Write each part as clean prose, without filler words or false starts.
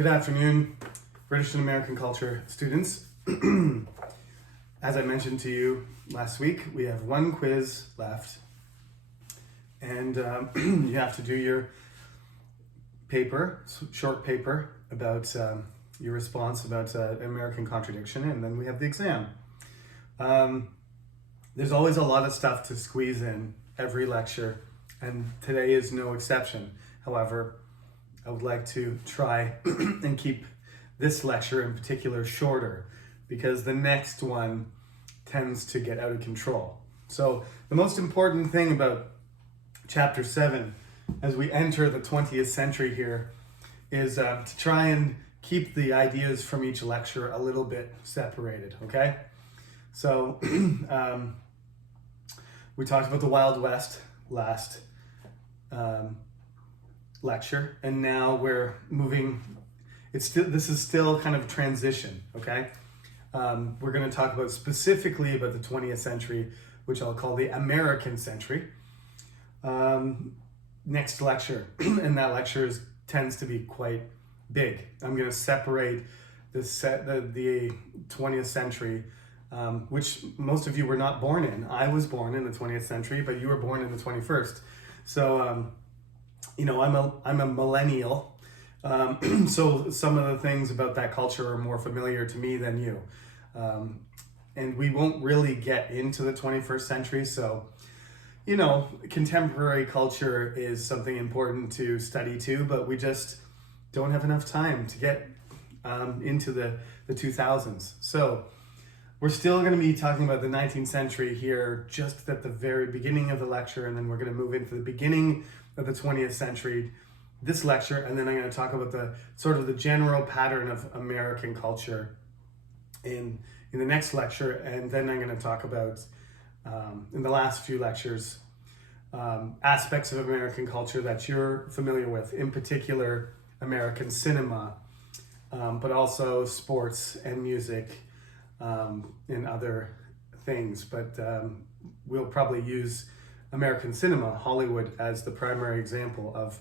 Good afternoon, British and American culture students. As I mentioned to you last week, we have one quiz left, and you have to do your paper, short paper about your response about American contradiction, and then we have the exam. There's always a lot of stuff to squeeze in every lecture, and today is no exception. However, I would like to try and keep this lecture in particular shorter because the next one tends to get out of control. So the most important thing about chapter 7 as we enter the 20th century here is to try and keep the ideas from each lecture a little bit separated, okay? So we talked about the Wild West last lecture, and now we're moving. This is still kind of transition, okay? We're going to talk about specifically about the 20th century, which I'll call the American century, next lecture, and that lecture tends to be quite big. I'm going to separate the 20th century, which most of you were not born in. I was born in the 20th century, but you were born in the 21st. So you know, I'm a millennial, so some of the things about that culture are more familiar to me than you. And we won't really get into the 21st century, so, you know, contemporary culture is something important to study too, but we just don't have enough time to get into the 2000s. So we're still going to be talking about the 19th century here just at the very beginning of the lecture, and then we're going to move into the beginning of the 20th century this lecture, and then I'm going to talk about the sort of the general pattern of American culture in the next lecture, and then I'm going to talk about in the last few lectures aspects of American culture that you're familiar with, in particular American cinema, but also sports and music and other things, but we'll probably use American cinema, Hollywood, as the primary example of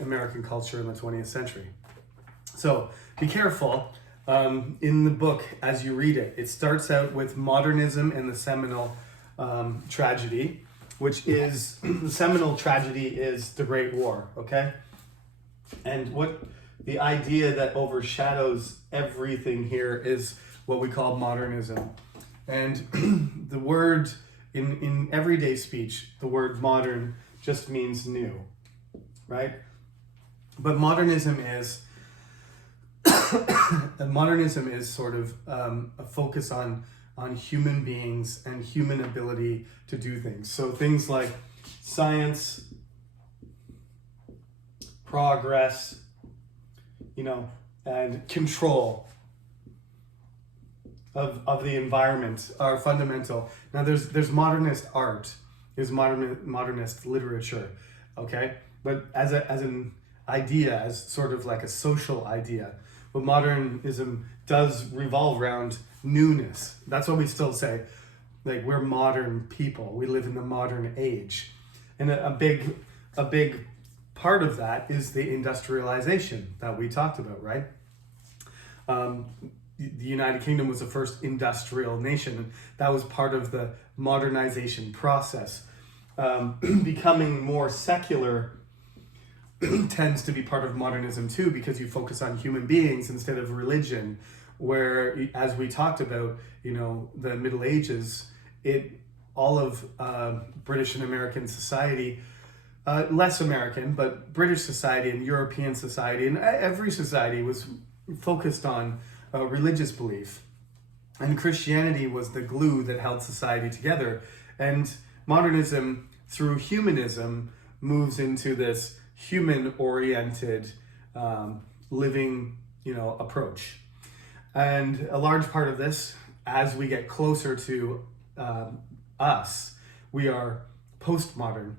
American culture in the 20th century. So be careful in the book as you read it. It starts out with modernism and the seminal tragedy, which is, the seminal tragedy is the Great War, okay? And what the idea that overshadows everything here is what we call modernism. And the word in everyday speech, the word modern just means new, right? But modernism is sort of a focus on human beings and human ability to do things. So things like science, progress, you know, and control of the environment are fundamental. Now there's modernist art, there's modernist literature, okay? But as an idea, as sort of like a social idea, but modernism does revolve around newness. That's what we still say, like we're modern people, we live in the modern age. And a big part of that is the industrialization that we talked about, right? The United Kingdom was the first industrial nation, and that was part of the modernization process. Becoming more secular tends to be part of modernism too, because you focus on human beings instead of religion, where, as we talked about, you know, the Middle Ages, all of British and American society, less American, but British society and European society, and every society was focused on religious belief, and Christianity was the glue that held society together. And modernism, through humanism, moves into this human-oriented living, you know, approach. And a large part of this, as we get closer to us, we are postmodern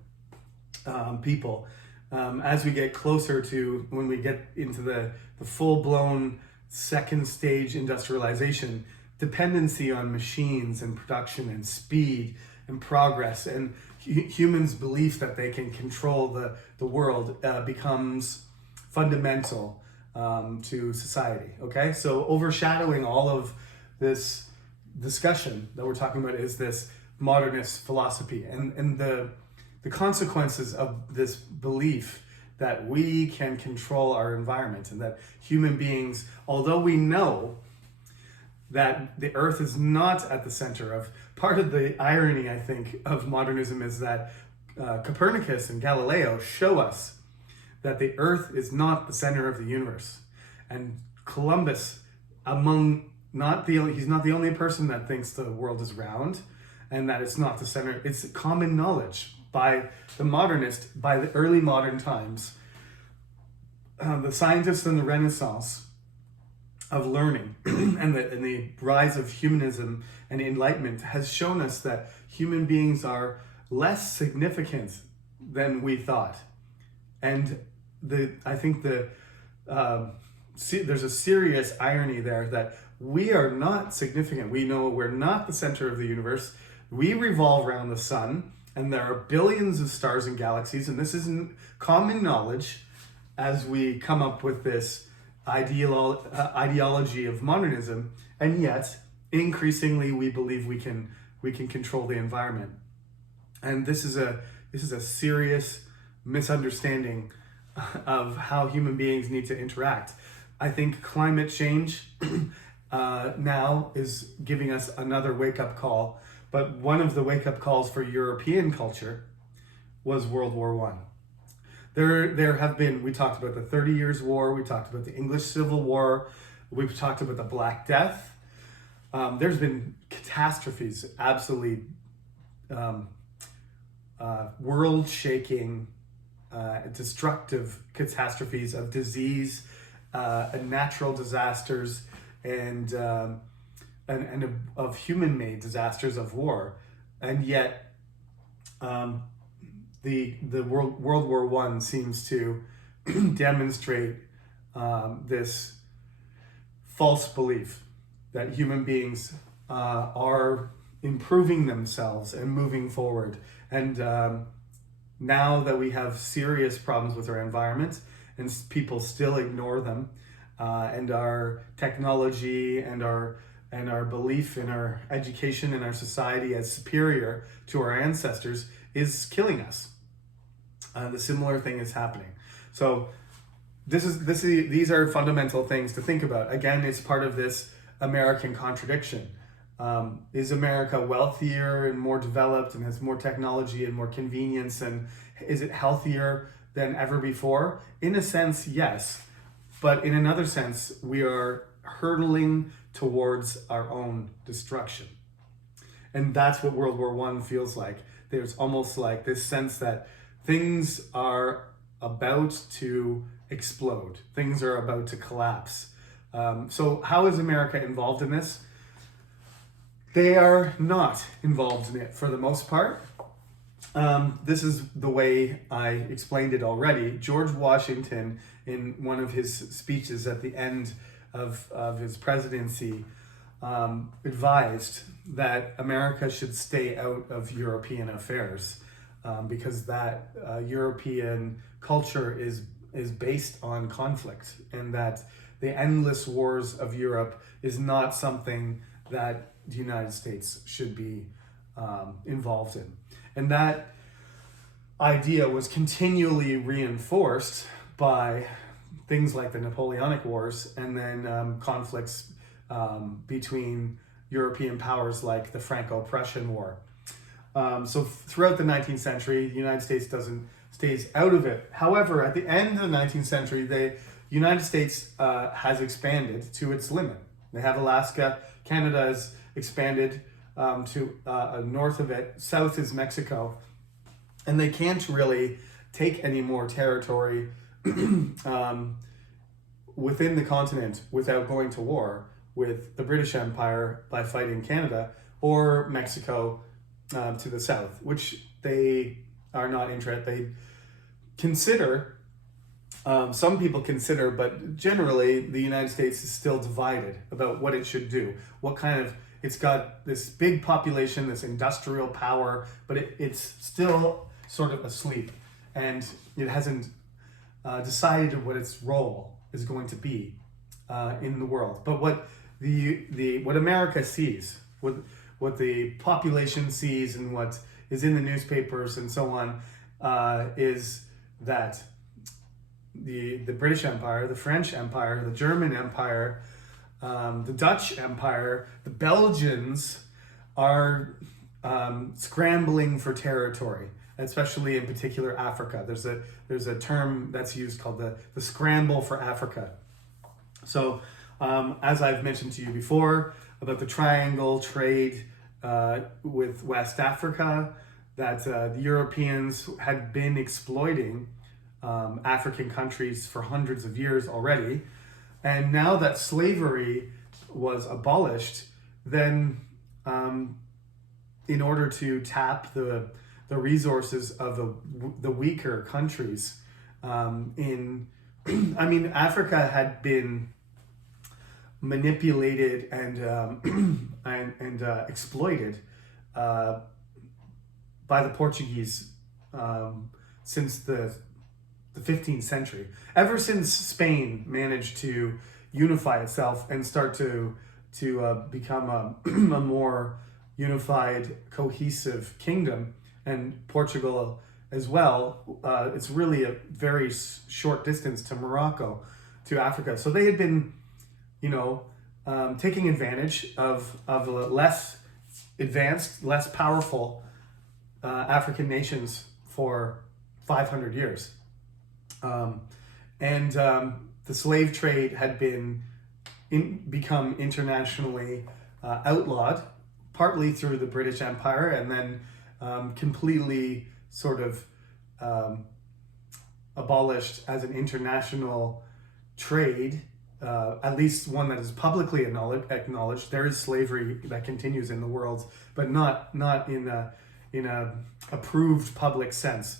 people. As we get closer to when we get into the full-blown second stage industrialization, dependency on machines and production and speed and progress and humans' belief that they can control the world becomes fundamental to society. Okay, so overshadowing all of this discussion that we're talking about is this modernist philosophy and the consequences of this belief that we can control our environment and that human beings, although we know that the earth is not at the center of, part of the irony, I think, of modernism is that Copernicus and Galileo show us that the earth is not the center of the universe. And Columbus, he's not the only person that thinks the world is round and that it's not the center. It's common knowledge by the modernist, by the early modern times. The scientists in the Renaissance of learning and the rise of humanism and enlightenment has shown us that human beings are less significant than we thought. And I think there's a serious irony there that we are not significant. We know we're not the center of the universe. We revolve around the sun, and there are billions of stars and galaxies, and this isn't common knowledge as we come up with this ideology of modernism, and yet increasingly we believe we can control the environment. And this is a serious misunderstanding of how human beings need to interact. I think climate change now is giving us another wake-up call, but one of the wake-up calls for European culture was World War I. There have been, we talked about the 30 Years' War, we talked about the English Civil War, we've talked about the Black Death. There's been catastrophes, absolutely world-shaking, destructive catastrophes of disease, natural disasters, and of human-made disasters of war, and yet the World War I seems to demonstrate this false belief that human beings are improving themselves and moving forward. And now that we have serious problems with our environment and people still ignore them, and our technology and our belief in our education and our society as superior to our ancestors is killing us. The similar thing is happening. So these are fundamental things to think about. Again, it's part of this American contradiction. Is America wealthier and more developed and has more technology and more convenience, and is it healthier than ever before? In a sense, yes. But in another sense, we are hurtling towards our own destruction. And that's what World War I feels like. There's almost like this sense that things are about to explode. Things are about to collapse. So how is America involved in this? They are not involved in it for the most part. This is the way I explained it already. George Washington, in one of his speeches at the end of his presidency, advised that America should stay out of European affairs because that European culture is based on conflict, and that the endless wars of Europe is not something that the United States should be involved in. And that idea was continually reinforced by things like the Napoleonic Wars, and then conflicts between European powers like the Franco-Prussian War. So throughout the 19th century, the United States stays out of it. However, at the end of the 19th century, the United States has expanded to its limit. They have Alaska. Canada has expanded to north of it. South is Mexico. And they can't really take any more territory within the continent without going to war with the British Empire by fighting Canada or Mexico to the south, which they are not interested. They consider, some people consider, but generally the United States is still divided about what it should do. It's got this big population, this industrial power, but it's still sort of asleep, and it hasn't decided what its role is going to be in the world. But what what America sees, what the population sees, and what is in the newspapers and so on, is that the British Empire, the French Empire, the German Empire, the Dutch Empire, the Belgians are scrambling for territory, especially in particular Africa. There's a term that's used called the scramble for Africa. So as I've mentioned to you before about the triangle trade with West Africa, that the Europeans had been exploiting African countries for hundreds of years already. And now that slavery was abolished, then in order to tap the resources of the weaker countries Africa had been manipulated and exploited by the Portuguese since the 15th century. Ever since Spain managed to unify itself and start to become a more unified, cohesive kingdom, and Portugal as well, it's really a very short distance to Morocco, to Africa. So they had been, taking advantage of less advanced, less powerful African nations for 500 years. The slave trade had become internationally outlawed, partly through the British Empire, and then completely sort of abolished as an international trade, at least one that is publicly acknowledged. There is slavery that continues in the world, but not in a approved public sense.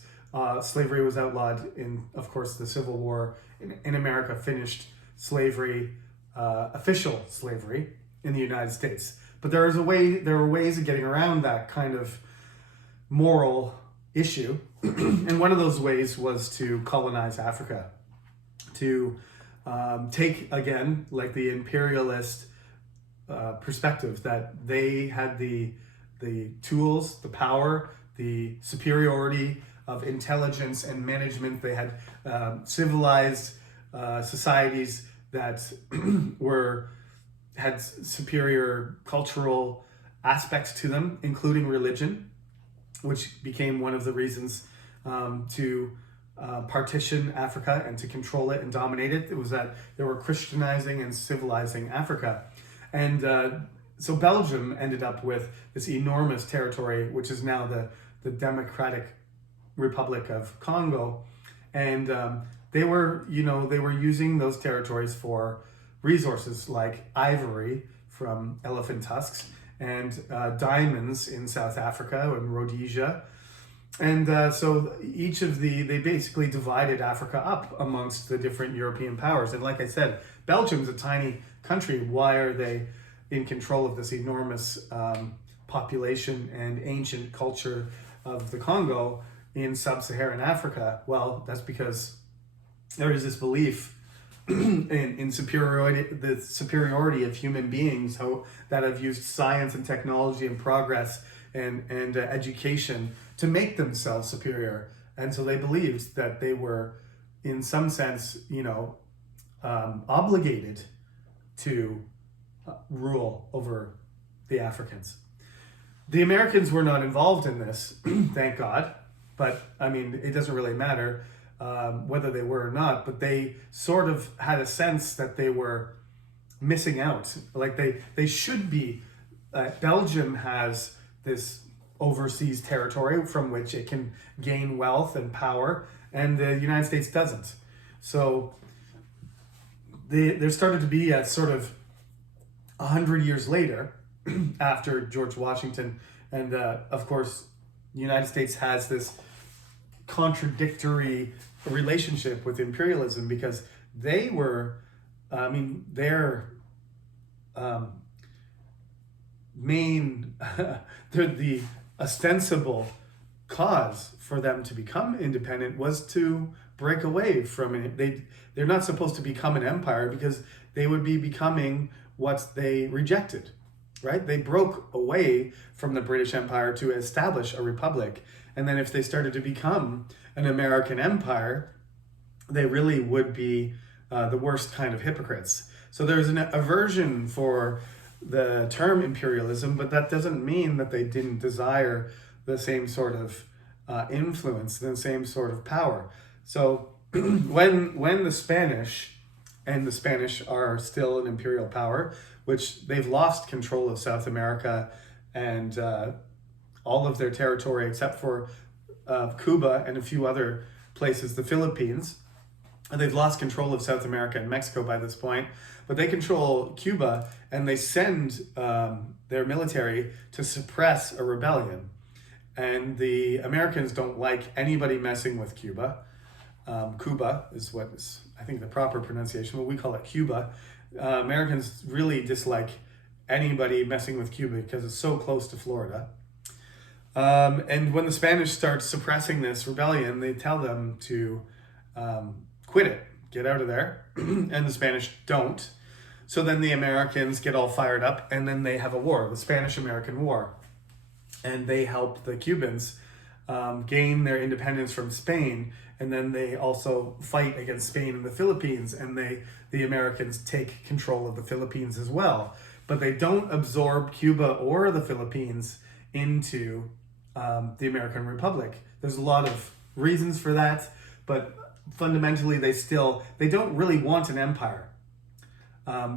Slavery was outlawed in, of course, the Civil War. In America, finished slavery, official slavery in the United States. But there were ways of getting around that kind of moral issue. And one of those ways was to colonize Africa, to take, again, like the imperialist perspective, that they had the tools, the power, the superiority of intelligence and management. They had civilized societies that had superior cultural aspects to them, including religion, which became one of the reasons to partition Africa and to control it and dominate it. It was that they were Christianizing and civilizing Africa. And so Belgium ended up with this enormous territory, which is now the Democratic Republic of Congo. And they were using those territories for resources like ivory from elephant tusks and diamonds in South Africa and Rhodesia. And so they basically divided Africa up amongst the different European powers. And like I said, Belgium's a tiny country. Why are they in control of this enormous population and ancient culture of the Congo in sub-Saharan Africa? Well, that's because there is this belief in superiority, the superiority of human beings that have used science and technology and progress and education to make themselves superior. And so they believed that they were, in some sense, obligated to rule over the Africans. The Americans were not involved in this, thank God. But I mean, it doesn't really matter whether they were or not, but they sort of had a sense that they were missing out. Like they should be. Belgium has this overseas territory from which it can gain wealth and power, and the United States doesn't. So there started to be a sort of 100 years later, after George Washington, and of course, the United States has this contradictory relationship with imperialism, because their main, the ostensible cause for them to become independent was to break away from it. They're not supposed to become an empire because they would be becoming what they rejected, right? They broke away from the British Empire to establish a republic. And then if they started to become an American empire, they really would be the worst kind of hypocrites. So there's an aversion for the term imperialism, but that doesn't mean that they didn't desire the same sort of influence, the same sort of power. So when the Spanish, and the Spanish are still an imperial power, which they've lost control of South America and all of their territory except for Cuba and a few other places, the Philippines. And they've lost control of South America and Mexico by this point, but they control Cuba, and they send their military to suppress a rebellion. And the Americans don't like anybody messing with Cuba. Cuba is what is, I think, the proper pronunciation, but we call it Cuba. Americans really dislike anybody messing with Cuba because it's so close to Florida. And when the Spanish start suppressing this rebellion, they tell them to quit it, get out of there, and the Spanish don't. So then the Americans get all fired up, and then they have a war, the Spanish-American War. And they help the Cubans gain their independence from Spain, and then they also fight against Spain and the Philippines, and the Americans take control of the Philippines as well. But they don't absorb Cuba or the Philippines into the American Republic. There's a lot of reasons for that, but fundamentally they don't really want an empire.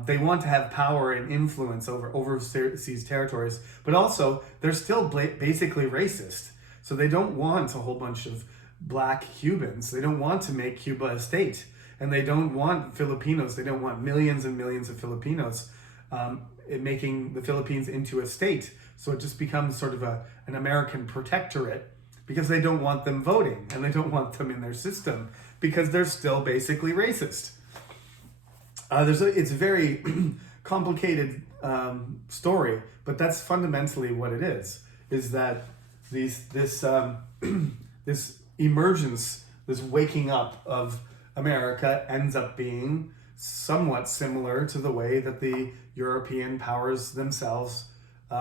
They want to have power and influence over overseas territories, but also they're still basically racist. So they don't want a whole bunch of black Cubans. They don't want to make Cuba a state, and they don't want Filipinos. They don't want millions and millions of Filipinos making the Philippines into a state. So it just becomes sort of an American protectorate, because they don't want them voting and they don't want them in their system because they're still basically racist. It's a very complicated story, but that's fundamentally what it is that this emergence, this waking up of America ends up being somewhat similar to the way that the European powers themselves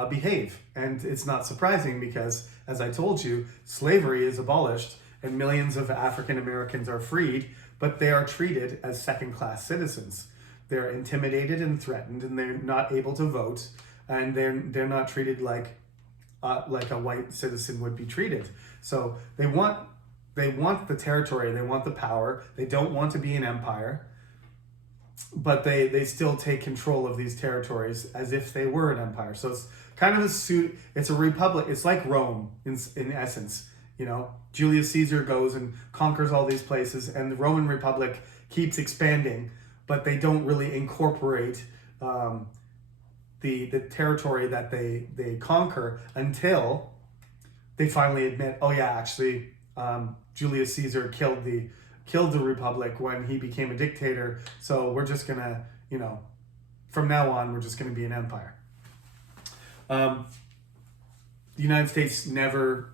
behave. And it's not surprising because, as I told you, slavery is abolished and millions of African Americans are freed, but they are treated as second-class citizens. They're intimidated and threatened, and they're not able to vote, and they're not treated like a white citizen would be treated. So they want the territory, they want the power, they don't want to be an empire, but they still take control of these territories as if they were an empire. So it's kind of it's a republic. It's like Rome in essence. You know, Julius Caesar goes and conquers all these places, and the Roman Republic keeps expanding, but they don't really incorporate the territory that they conquer until they finally admit, oh yeah, actually Julius Caesar killed the Republic when he became a dictator, so we're just gonna, from now on, we're just gonna be an empire. The United States never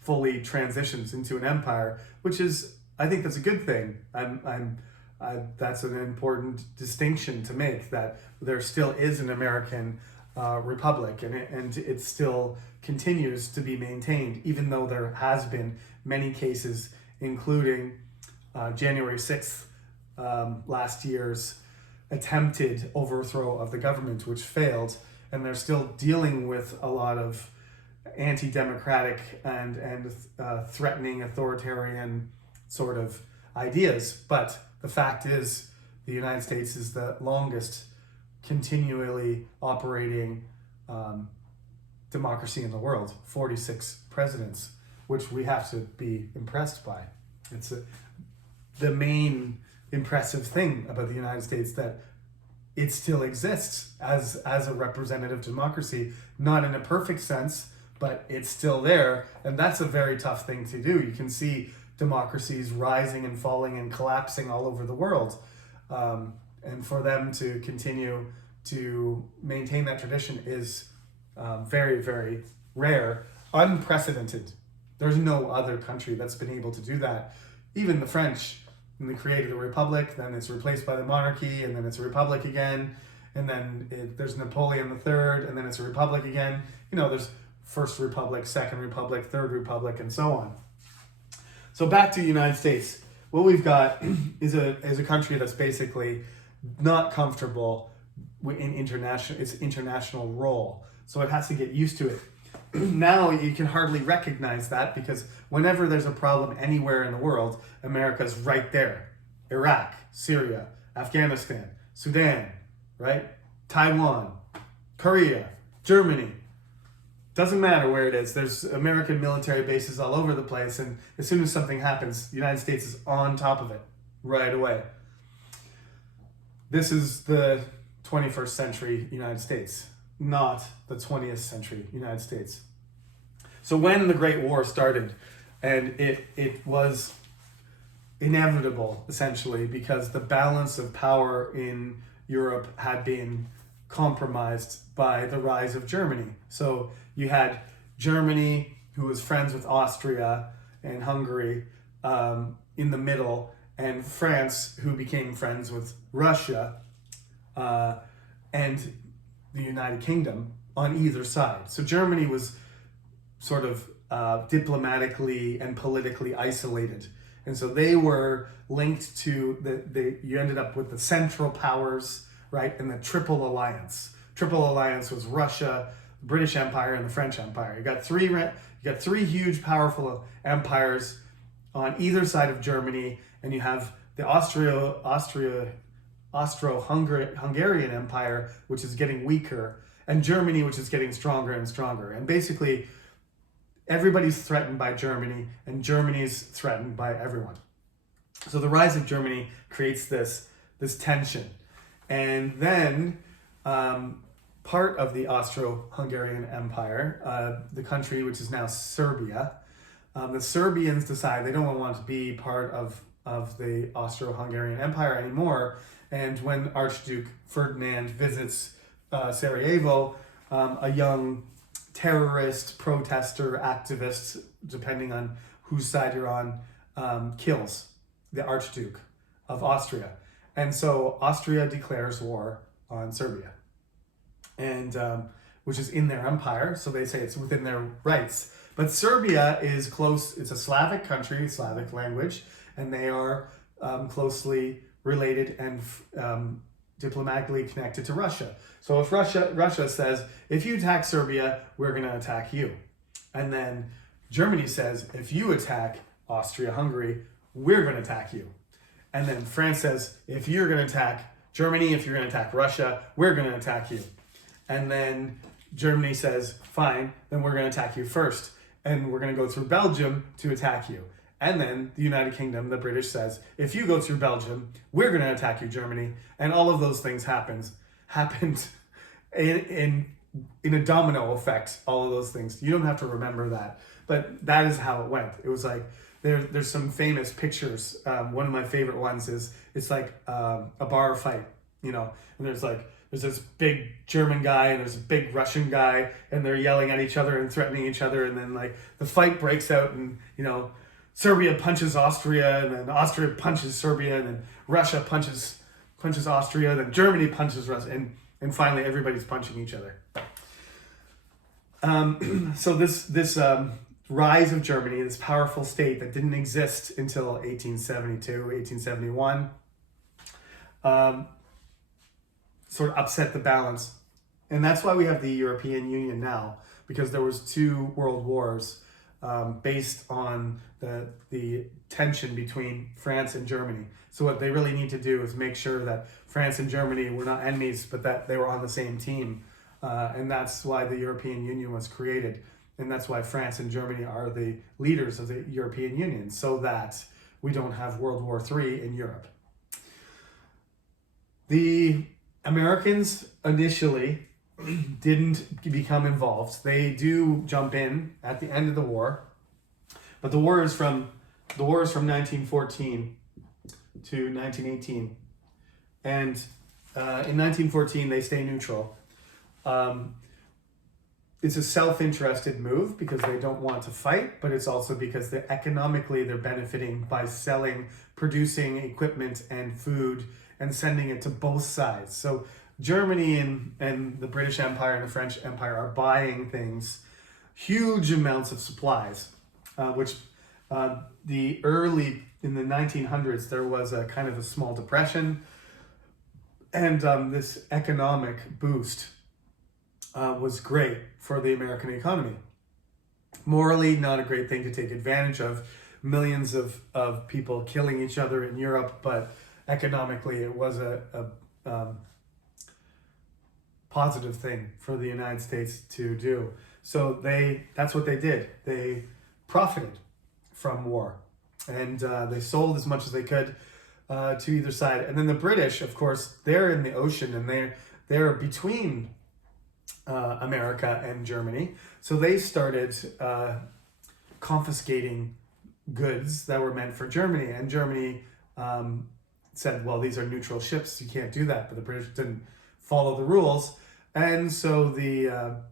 fully transitions into an empire, which is, I think that's a good thing. That's an important distinction to make, that there still is an American republic, and it still continues to be maintained, even though there has been many cases, including January 6th, last year's attempted overthrow of the government, which failed, and they're still dealing with a lot of anti-democratic and threatening authoritarian sort of ideas. But the fact is, the United States is the longest continually operating democracy in the world, 46 presidents, which we have to be impressed by. It's the main impressive thing about the United States, that it still exists as a representative democracy, not in a perfect sense, but it's still there. And that's a very tough thing to do. You can see democracies rising and falling and collapsing all over the world. And for them to continue to maintain that tradition is very, very rare, unprecedented There's no other country that's been able to do that. Even the French, when they created the Republic, then it's replaced by the monarchy, and then it's a Republic again, and then there's Napoleon III, and then it's a Republic again. You know, there's First Republic, Second Republic, Third Republic, and so on. So back to the United States. What we've got is a country that's basically not comfortable in its international role. So it has to get used to it. Now you can hardly recognize that, because whenever there's a problem anywhere in the world, America's right there. Iraq, Syria, Afghanistan, Sudan, right? Taiwan, Korea, Germany. Doesn't matter where it is. There's American military bases all over the place, and as soon as something happens, the United States is on top of it right away. This is the 21st century United States, not the 20th century United States. So when the Great War started, and it was inevitable, essentially, because the balance of power in Europe had been compromised by the rise of Germany. So you had Germany, who was friends with Austria and Hungary, in the middle, and France, who became friends with Russia, and the United Kingdom on either side. So Germany was sort of diplomatically and politically isolated. And so they were linked to, you ended up with the Central Powers, right, and the Triple Alliance. Triple Alliance was Russia, the British Empire, and the French Empire. You got three huge, powerful empires on either side of Germany, and you have the Austro-Hungarian Empire, which is getting weaker, and Germany, which is getting stronger and stronger. And basically, everybody's threatened by Germany, and Germany's threatened by everyone. So the rise of Germany creates this tension. And then part of the Austro-Hungarian Empire, the country which is now Serbia, the Serbians decide they don't want to be part of the Austro-Hungarian Empire anymore. And when Archduke Ferdinand visits Sarajevo, a young terrorist, protester, activist, depending on whose side you're on, kills the Archduke of Austria. And so Austria declares war on Serbia, and which is in their empire, so they say it's within their rights. But Serbia is close, it's a Slavic country, Slavic language, and they are closely related and diplomatically connected to Russia. So if Russia says, if you attack Serbia, we're going to attack you. And then Germany says, if you attack Austria-Hungary, we're going to attack you. And then France says, if you're going to attack Germany, if you're going to attack Russia, we're going to attack you. And then Germany says, fine, then we're going to attack you first. And we're going to go through Belgium to attack you. And then the United Kingdom, the British, says, if you go through Belgium, we're going to attack you, Germany. And all of those things happened in a domino effect, all of those things. You don't have to remember that. But that is how it went. It was like, there's some famous pictures. One of my favorite ones is, it's like a bar fight, you know, and there's this big German guy and there's a big Russian guy, and they're yelling at each other and threatening each other. And then like the fight breaks out, and, you know, Serbia punches Austria, and then Austria punches Serbia, and then Russia punches Austria, and then Germany punches Russia, and finally everybody's punching each other. So this rise of Germany, this powerful state that didn't exist until 1872, 1871, sort of upset the balance. And that's why we have the European Union now, because there was two world wars based on the tension between France and Germany. So what they really need to do is make sure that France and Germany were not enemies, but that they were on the same team. And that's why the European Union was created. And that's why France and Germany are the leaders of the European Union, so that we don't have World War III in Europe. The Americans initially didn't become involved. They do jump in at the end of the war, but the war is from 1914 to 1918, and in 1914 they stay neutral. it's a self-interested move because they don't want to fight, but it's also because economically they're benefiting by producing equipment and food and sending it to both sides. So Germany and the British Empire and the French Empire are buying things, huge amounts of supplies, which in the 1900s, there was a kind of a small depression, and this economic boost was great for the American economy. Morally, not a great thing to take advantage of. Millions of people killing each other in Europe, but economically it was a positive thing for the United States to do. So that's what they did. They profited from war, and they sold as much as they could to either side. And then the British, of course, they're in the ocean, and they're between America and Germany. So they started confiscating goods that were meant for Germany, and Germany said, well, these are neutral ships, you can't do that. But the British didn't follow the rules, and so the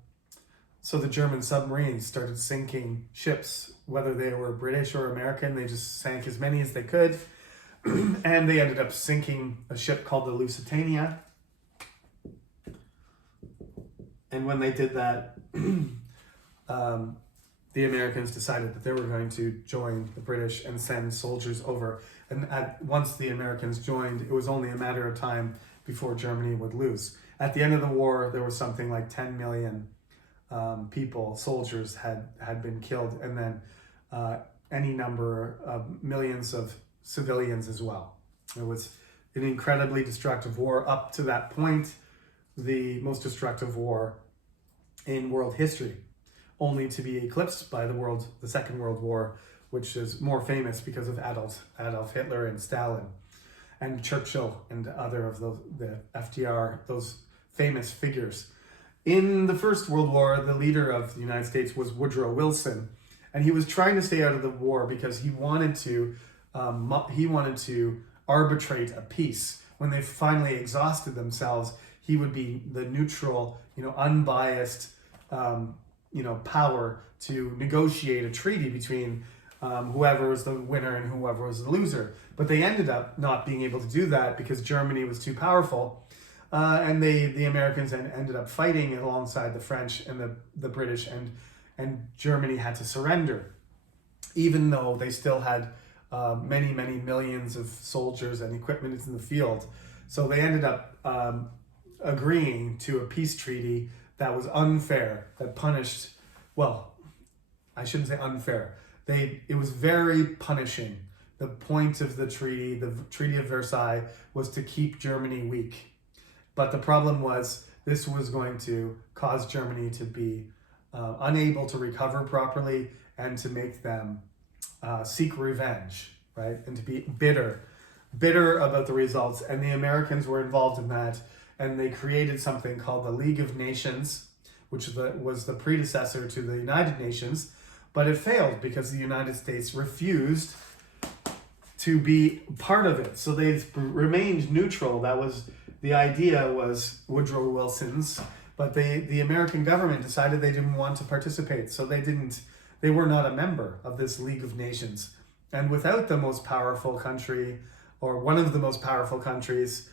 German submarines started sinking ships, whether they were British or American. They just sank as many as they could, and they ended up sinking a ship called the Lusitania. And when they did that, the Americans decided that they were going to join the British and send soldiers over. And once the Americans joined, it was only a matter of time before Germany would lose. At the end of the war, there was something like 10 million soldiers had been killed, and then any number of millions of civilians as well. It was an incredibly destructive war. Up to that point, the most destructive war in world history, only to be eclipsed by the Second World War, which is more famous because of Adolf Hitler and Stalin and Churchill and other of the FDR, those famous figures. In the First World War, the leader of the United States was Woodrow Wilson, and he was trying to stay out of the war because he wanted to arbitrate a peace. When they finally exhausted themselves, he would be the neutral, unbiased, power to negotiate a treaty between whoever was the winner and whoever was the loser. But they ended up not being able to do that because Germany was too powerful. And the Americans ended up fighting alongside the French and the British, and Germany had to surrender, even though they still had many, many millions of soldiers and equipment in the field. So they ended up agreeing to a peace treaty that was unfair, that punished, well, I shouldn't say unfair. It was very punishing. The point of the Treaty of Versailles, was to keep Germany weak. But the problem was, this was going to cause Germany to be unable to recover properly, and to make them seek revenge, right? And to be bitter about the results. And the Americans were involved in that, and they created something called the League of Nations, which was the predecessor to the United Nations, but it failed because the United States refused to be part of it. So they remained neutral. The idea was Woodrow Wilson's, but the American government decided they didn't want to participate. So they were not a member of this League of Nations. And without the most powerful country, or one of the most powerful countries,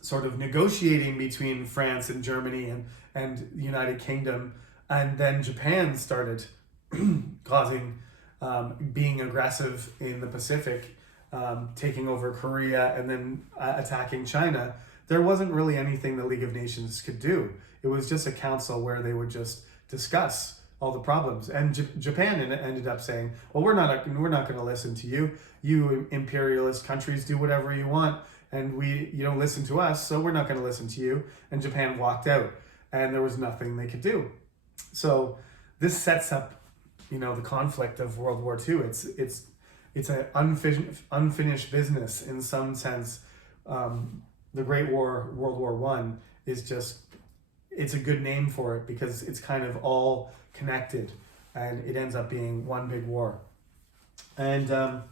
sort of negotiating between France and Germany and the United Kingdom, and then Japan started being aggressive in the Pacific, taking over Korea and then attacking China. There wasn't really anything the League of Nations could do. It was just a council where they would just discuss all the problems. And Japan ended up saying, well, we're not going to listen to you. You imperialist countries do whatever you want, and you don't listen to us, so we're not going to listen to you. And Japan walked out, and there was nothing they could do. So this sets up, the conflict of World War II. It's an unfinished business in some sense. The Great War, World War I, is just, it's a good name for it because it's kind of all connected, and it ends up being one big war. And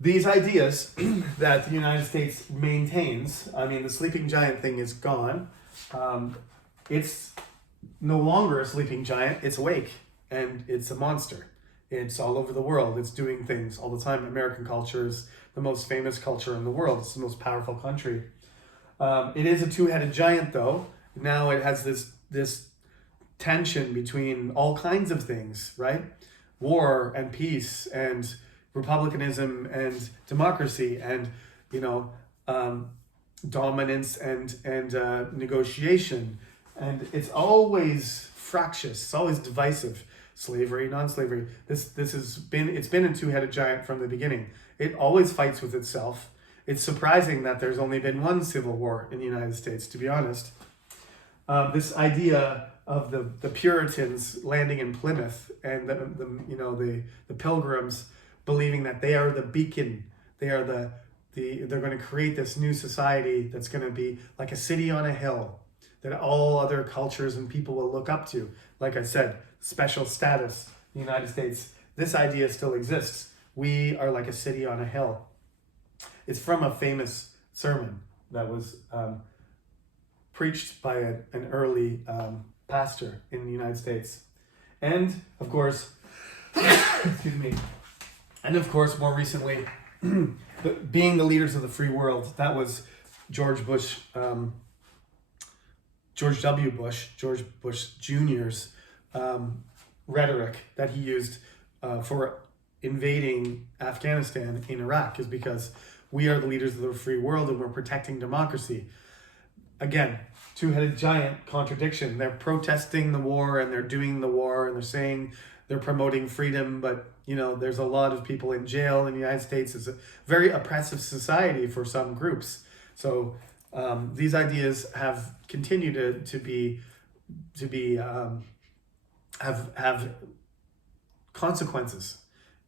these ideas that the United States maintains, the sleeping giant thing is gone. it's no longer a sleeping giant, it's awake, and it's a monster. It's all over the world. It's doing things all the time. American culture is the most famous culture in the world. It's the most powerful country. It is a two-headed giant, though. Now it has this tension between all kinds of things, right? War and peace and republicanism and democracy and, dominance and negotiation. And it's always fractious. It's always divisive. Slavery, non-slavery. It's been a two-headed giant from the beginning. It always fights with itself. It's surprising that there's only been one civil war in the United States, to be honest. This idea of the Puritans landing in Plymouth and the Pilgrims believing that they are the beacon, they're going to create this new society that's going to be like a city on a hill that all other cultures and people will look up to. Like I said, special status in the United States. This idea still exists. We are like a city on a hill. It's from a famous sermon that was preached by an early pastor in the United States. And of course, excuse me, and of course, more recently, being the leaders of the free world, that was George W. Bush Jr.'s rhetoric that he used for invading Afghanistan in Iraq, is because we are the leaders of the free world and we're protecting democracy. Again, two-headed giant contradiction. They're protesting the war and they're doing the war and they're saying they're promoting freedom, but there's a lot of people in jail in the United States. It's a very oppressive society for some groups. So these ideas have continued have consequences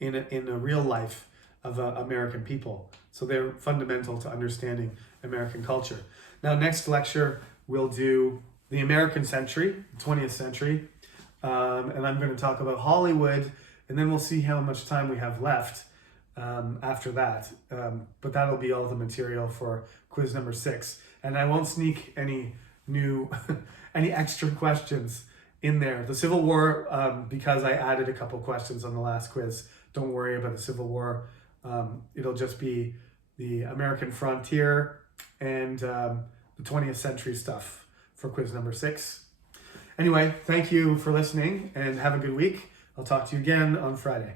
in a real life of American people. So they're fundamental to understanding American culture. Now, next lecture, we'll do the American century, 20th century, and I'm going to talk about Hollywood, and then we'll see how much time we have left after that. But that'll be all the material for quiz number 6. And I won't sneak any new, any extra questions in there. The Civil War, because I added a couple questions on the last quiz, don't worry about the Civil War. It'll just be the American frontier and the 20th century stuff for quiz number 6. Anyway, thank you for listening and have a good week. I'll talk to you again on Friday.